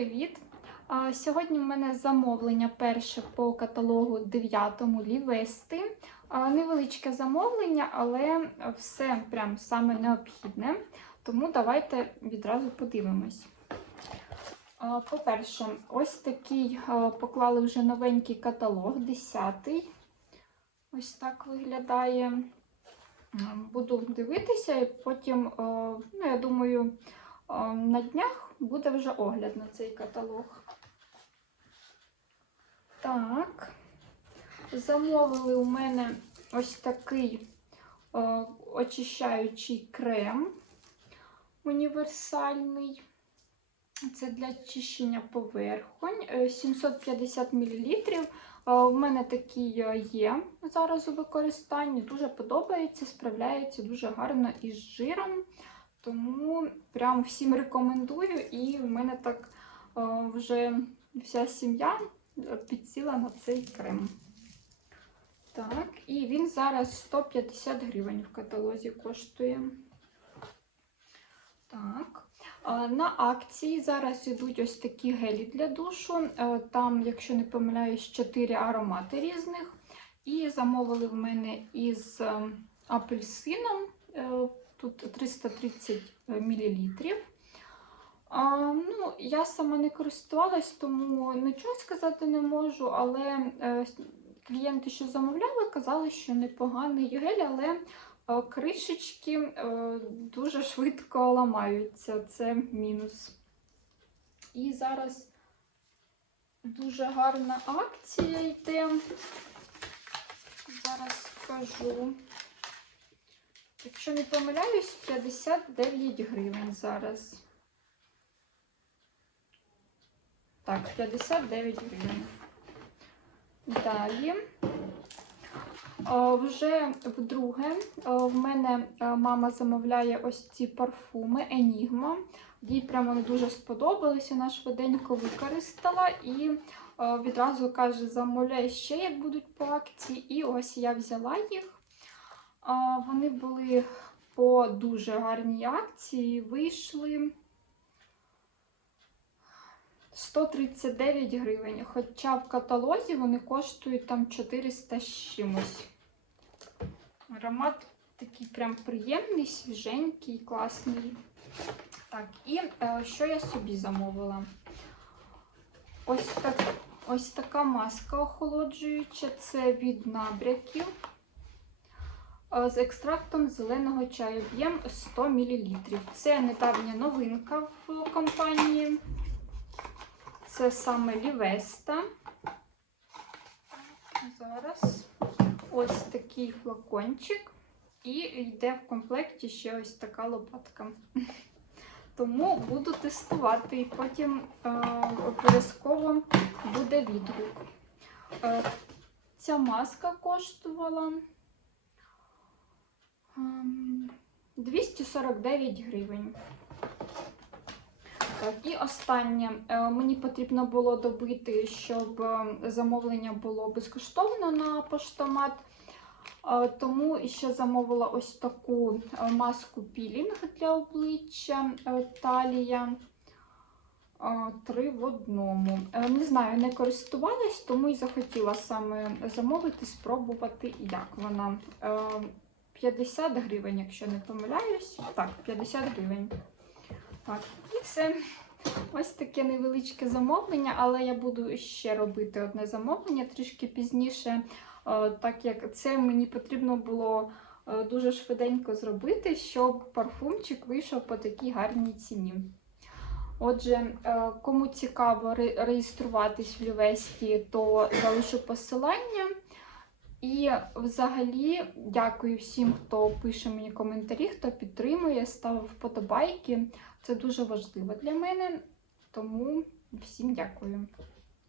привіт! Сьогодні в мене замовлення перше по каталогу 9 Лівести. Невеличке замовлення, але все прям саме необхідне. Тому давайте відразу подивимось. По-перше, ось такий поклали вже новенький каталог, 10 Ось так виглядає. Буду дивитися і потім, ну, я думаю, на днях буде вже огляд на цей каталог. Так, замовили у мене ось такий е, очищаючий крем універсальний. Це для чищення поверхонь. Е, 750 мл. У мене такий е, є зараз у використанні. Дуже подобається, справляється дуже гарно із жиром. Тому прям всім рекомендую. І в мене так е, вже вся сім'я е, підсіла на цей крем. Так, і він зараз 150 гривень в каталозі коштує. Так. Е, На акції зараз йдуть ось такі гелі для душу. Там, якщо не помиляюсь, 4 аромати різних. І замовили в мене із е, апельсином. Е, Тут 330 мл. А, ну, я сама не користувалась, тому нічого сказати не можу, але е, клієнти, що замовляли, казали, що непоганий гель, але е, кришечки е, дуже швидко ламаються. Це мінус. І зараз дуже гарна акція йде. Зараз скажу. Якщо не помиляюсь, 59 гривень зараз. Так, 59 гривень. Далі. Е, Вже вдруге е, в мене е, мама замовляє ось ці парфуми Enigma. Їй прямо вони дуже сподобалися, вона швиденько використала і е, відразу каже, замовляй ще, як будуть по акції. І ось я взяла їх. Вони були по дуже гарній акції, вийшли 139 гривень. Хоча в каталозі вони коштують там 400 з чимось. Аромат такий прям приємний, свіженький, класний. Так, і е, що я собі замовила? Ось, так, ось така маска охолоджуюча, це від набряків з екстрактом зеленого чаю. Об'єм 100 мл. Це недавня новинка в компанії. Це саме Лівеста. Зараз ось такий флакончик. І йде в комплекті ще ось така лопатка. Тому буду тестувати і потім е, обов'язково буде відгук. Е, ця маска коштувала. 249 гривень. Так, і останнє. Е, Мені потрібно було добити, щоб е, замовлення було безкоштовно на поштомат. Е, Тому ще замовила ось таку маску пілінг для обличчя талія. Три в одному. Не знаю, не користувалась, тому і захотіла саме замовити, спробувати, як вона. 50 гривень, якщо не помиляюсь. Так, 50 гривень. Так, і все. Ось таке невеличке замовлення, але я буду ще робити одне замовлення трішки пізніше, е, так як це мені потрібно було е, дуже швиденько зробити, щоб парфумчик вийшов по такій гарній ціні. Отже, е, кому цікаво реєструватись в Лівесті, то залишу посилання. І взагалі дякую всім, хто пише мені коментарі, хто підтримує, ставив вподобайки. Це дуже важливо для мене. Тому всім дякую.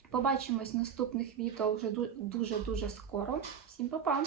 Побачимось в наступних відео вже дуже-дуже скоро. Всім па-па!